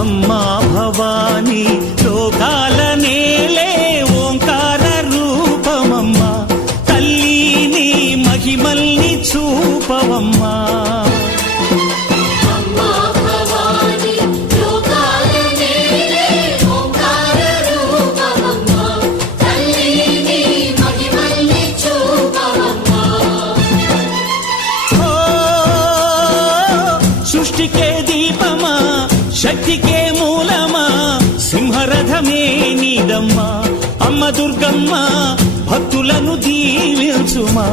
అమ్మా భవానీ లోకాల నేలే ఓంకార రూపమమ్మా, తల్లి నీ మహిమల్ని చూపవమ్మా. సృష్టికే దీపమా, శక్తికే మూలమా, సింహరథమే నీదమ్మా. అమ్మ దుర్గమ్మ భక్తులను దీవించుమా.